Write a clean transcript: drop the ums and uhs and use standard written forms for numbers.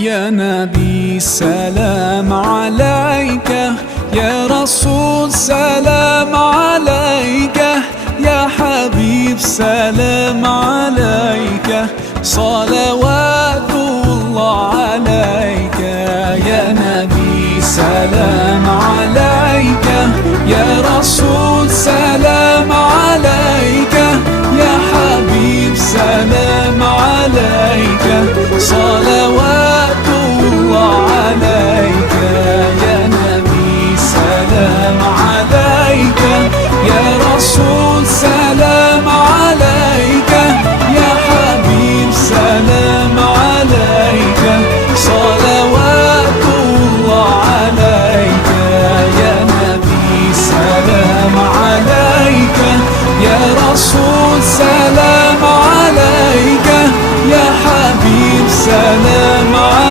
يا نبي سلام عليك، يا رسول سلام عليك، يا حبيب سلام عليك، صلوات الله عليك. يا نبي سلام عليك، يا رسول سلام عليك، يا حبيب سلام عليك، صلوات